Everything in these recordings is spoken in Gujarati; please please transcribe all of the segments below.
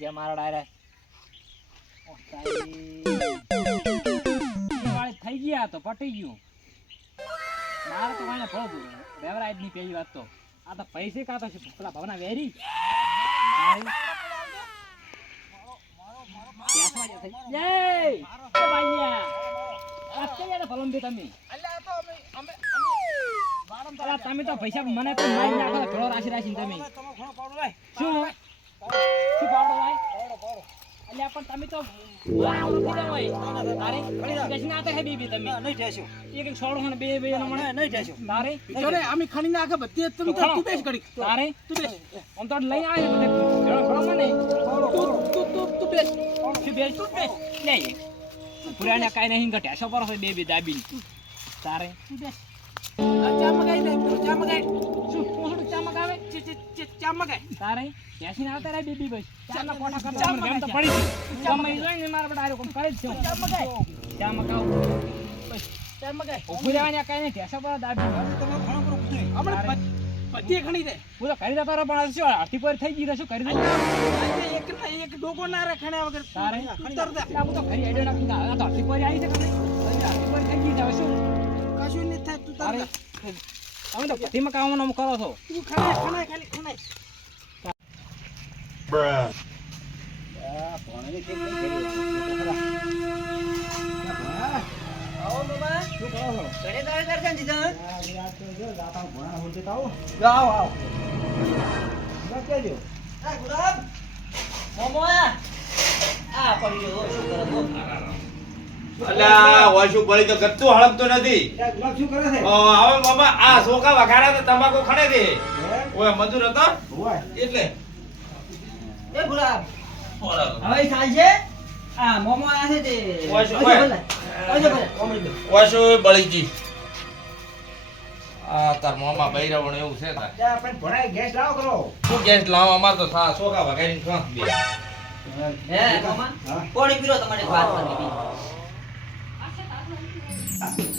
જે મારા ડાયરે વાળી થઈ ગયા તો પટી ગયું. મારે તો વાળે ભળો રેવરા ની પેલી વાત તો. આ તો પૈસે કાતો છે પેલા ભવના વેરી. કઈ તમે? તો પૈસા મને તો રાશી રાશી તમે. શું? શું પાવડો ભાઈ? અલ્યા પણ તમે તો. તારે બેસી ના આતા હે બેબી તમે? નહીં ઠેસ્યો એક એક સોળો ને બે બે જણા મને. નહીં ઠેસ્યો તારે? ચોરે અમે ખણી નાખે બધી તો તો. તું બેસ ઘડી તારે? તું બેસ. આમ તો લઈ આવે બધે ઘણો ઘણો મને તું તું તું તું બેસ. શું બેસ? તું બેસ. લે. પુરાને કાઈ નહીં ઘટ્યા. સો પર હોય બે બે દાબીને. તારે? તું બેસ. ચા મગાઈ દે તું ચા મગાઈ. મગાવે ચે ચે ચે ચા મગાઈ તારે બેસીને આવતા રહે બેબી બસ ચા ના કરતા મને મગાઈ તો પડી છે ચા મગાઈ જોઈને મારા બધા કોમ કરે છે. ચા મગાઈ ચા મગાવ બસ ચા મગાઈ રહેવાની કાઈ નહીં ઢેસા પર દાબી તમે ઘણો હમણાં દે. હું તો કરી દેતો પણ શું આરતી પર થઈ ગઈ શું કરી દઉં? એક ના એક ડોકો ના રે ખણ્યા વગર. તારે? ઉતર દે. હું તો ઘરે હેડ્યો નાખી દઉં. આ તો આરતી પર આવી છે કે નહીં? આરતી પર થઈ ગઈ છે શું? કશું નહીં થાય તું તારે તમે તો પતિમાં કામનું કરો છો. તું ખણાય ખણાય ખાલી ખણાય અલ્યા વાસુ બળી તો ગત્તું હળગતું નથી. ઓ, હવે બાબા આ સોકા વઘારા તો તમાકુ ખણે છે. ઓય મજૂર હતો? એટલે. વાસુ વાસુ બળી ગઈ. આ તાર મોમાં બૈરાવણ એવું છે તાર. શું ગેસ લાવો અમાર તો થા સોકા વઘારીને ખા બે. કોણી પીરો તમારી વાત કરવી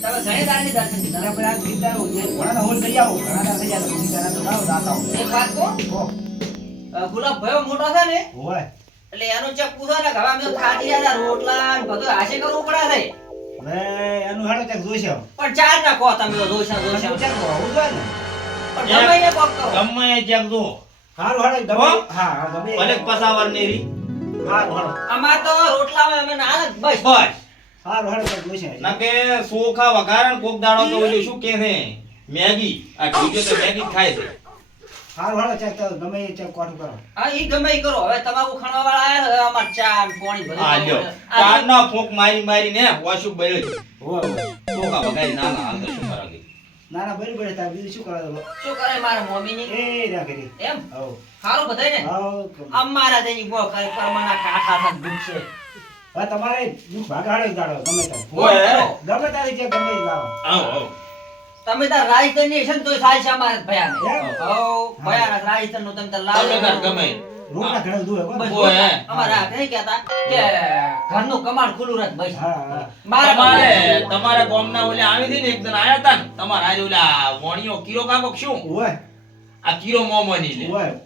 તમે ઘણી દારની દર્શન દીધા એક વાત કહું? ગુલાબ ભયો મોટો છે ને એટલે એનો ચેક પૂછો ને કે હવે તો થાકી રહ્યા રોટલા બધું હાશે કરવું પડે છે. પણ ચાર ના કહો તમે પણ ગમે એને કોક કરો. ગમે એ જ્યાં જો ભલે પસાવર ને રી અમાર તો રોટલામાં અમે ના ને બસ. બસ ના કે સોખા વઘારણ કોક દાડો તો ઓલું શું કે છે? મેગી. આ બીજો તો મેગી ખાય છે. હા ઈ ગમે ઈ કરો. હવે તમાકુ ખાવા વાળા આયા હવે અમાર ચા પાણી ભરી આ લ્યો. ચાર નો ફૂંક મારી મારી ને. વાસુ બળ્યો સોખા વઘારી ના ના હાલ તો શું કરાવી નાના બરી બરી તાર બીજું શું કરે શું કરે મારા મમ્મી ની એ રાખી એમ? હો સારું બધાય ને હવ અમારા તેની ગો કરે પરમાના કાઠા થા ગુમશે હવે તમારે દુઃખ ભાગાડો જ ગમે તે ગમે તારે જે ગમે તે આવો આવો. તમે તાર રાજધાની છે ને તોય સાલ અમારે ભયાનક? હો ભયાનકનું તમે તાર લાવો. ગમે. રોટલા ઘણા દૂર હે, બસ કોણ? ઓય. અમારા કઈ કહેતા કે ઘરનું કમાડ ખુલ્લું રહે બસ. હા હા. તમારે તમારા ગામના ઓલે આવી હતી ને એક જણ આયા તમારા આજે ઓલા વણિયો કીરો કાકો શું? ઓય. આ કીરો મોમો ની લે. ઓય. હં.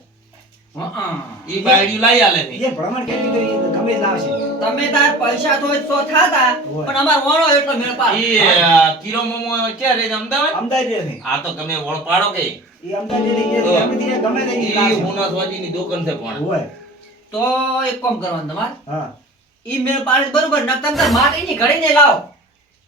ઈ બાયડી લઈ આલે છે. એ ભ્રમણ કરી તો એ ગમે લાવશે. તમે તાર પૈસા તો સો થાતા પણ અમાર વણો એટલો મેળ પાડ ઈ અ, મોમો ક્યાં રહે અમદાવાદ? અમદાવાદ રહે આ તો તમે વળ પાડો કે. એ અમદાવાદ રહે છે, ગમે તે ગમે તે ઈ હુના સ્વાજી ની દુકાન છે પણ. ઓય તો એક કામ કરવાનું તમારે. હા. ઈ મેળ પાડે બરોબર ન તમે તાર માટીની ઘડી ને લાવો.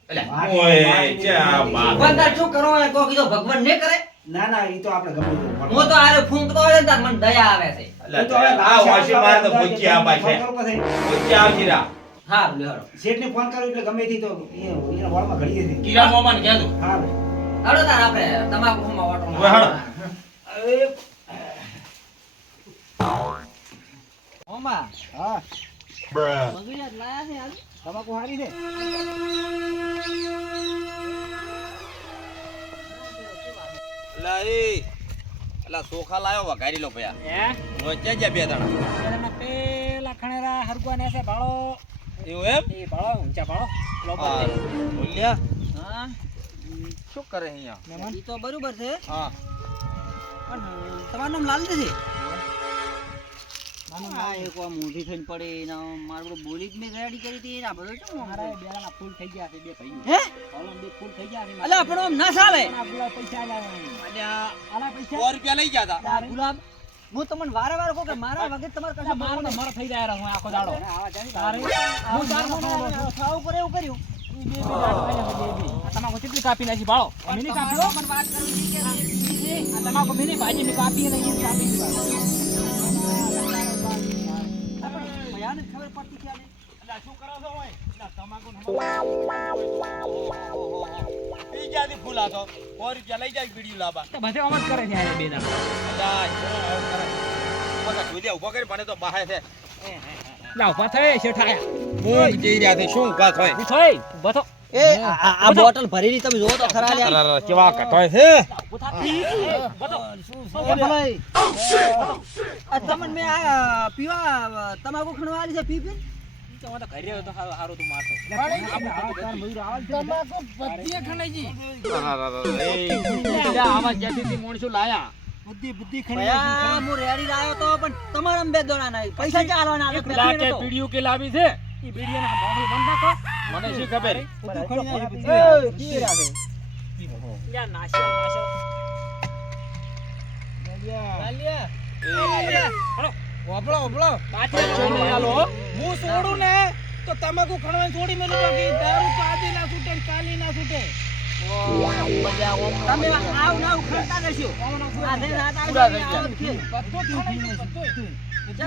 એટલે માટી- ઓય માટી- ચા બા શું કહો કીધું ભગવાન ને કરે. ના ના એ તો આપણે ગમે તે હું તો આરે ફૂંકતો હોય ને તાર મને દયા આવે છે. એ તો હવે આ વાશી માર તો ભૂચી આ પાસે ફોન કરો પછી. ભૂચી આવતી રા હા લેહડો શેઠને ફોન કરું એટલે ગમે તે તો એ એના વાળમાં ઘડી છે. કીરા મોમાન ને દો હા હડો તાર આપણે તમાકુ માં ઓટો ઓય હળો. ઓમા હા. મજૂરિયાત લાયા છે તમાકુ હારી છે? એ એલા સોખા લાયો વઘારી લો ભયા. હે? વચ્ચે જ બે દાણા પેલા ખણેરા હરગુઆ ને છે ભાળો. એવું એમ? એ ભાળો ઊંચા ભાળો. લોબો હા છે. બોલ્યા. હા. શું કરે અહીંયા? મહેમાન? તો બરોબર છે. હા. પણ તમારું નામ લાલ નથી આ એક વાર મોઢી થઈને પડી ને મારે બધું બોલી જ મેં રેડી કરી હતી ને બધું શું મારે બેડાના ફૂલ થઈ ગયા છે બે ભાઈ હે? ઓલો બે ફૂલ થઈ ગયા છે. અલ્યા પણ આમ ના ચાલે ગુલાબ પૈસા લાવવા અલ્યા આલા પૈસા? સો રૂપિયા લઈ ગયા તા. ગુલાબ હું તમને વારે વારે કહું કે મારા વગર તમારે કશું મારો તો મરો થઈ જાય હું આખો દાડો. તારે? હું કરે એવું કર્યું. તમાકુ કેટલી કાપી નાખી? બાળો મિની કાપી લો. વાત કરવી છે કે તમાકુ મિની ભાજી કાપી કાપી દીધી. ભયાનક ખબર પડતી ક્યાં નહીં. અલા, શું કરો છો ઓય? અલા, તમાકુ પી તી ફૂલ તો. સો રૂપિયા લઈ જાય બીડીયું લાબા તો બધે અમત કરે છે આ બે દાડા આવું કરે? મને તો બહાય છે. ના ઊભા થઈ શેઠાયા ઊંઘ જઈ રહ્યા છે, શું ઊભા થાય? ઊભી થઈ ઊભા થો એ આ- બોટલ ભરેલી તમે જોવો તો ખરા લ્યા. કેવા કટોય છે? તમને મે આ પીવા તમાકુ ખણવા આલી છે પી પી? ઈ તો હું તો ઘરે રહ્યો તો હારું હારું તું મારતો બધી ખણાઈજી અલા, અલા, અલા, એ. લા, આવા જ્યાંથી મોણસો લાયા બુદ્ધિ બુદ્ધિ ભયા હું રેડી લાયો તો પણ તમારા બે દોડા નહીં પૈસા ચાલવાના પીડીયું કે લાવી છે મને શું ખબર? હો. છોડું ને તો તમાકુ ખણવાની છોડી મેલું બાકી. દારૂ તો આજે ના છૂટે ને કાલે ના છૂટે તમે આવ ના રહેશો રાત આવે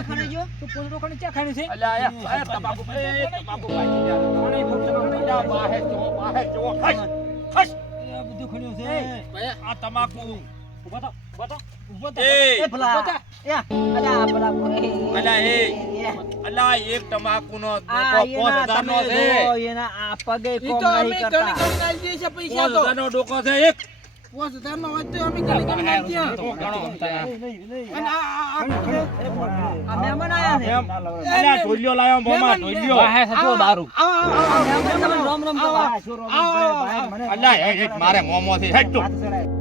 ખણાઈ ચા ખાણી છે? આયા, તમાકુ, તમાકુ જા. જા, ખસ, ખસ. આ બધું ખણ્યું છે. આ તમાકુ. ઊભા એ. ભલા. અલા ભલા અલા, એ. અલા એક ડોકો છે. એના આ પગે કોમ નહીં કરતા. ઘણી આલી દઈએ છે પૈસા પાંચ તો. હજારનો ડોકો છે એક. મોંમાં, મારે મોંમાંથી હેઠ તું.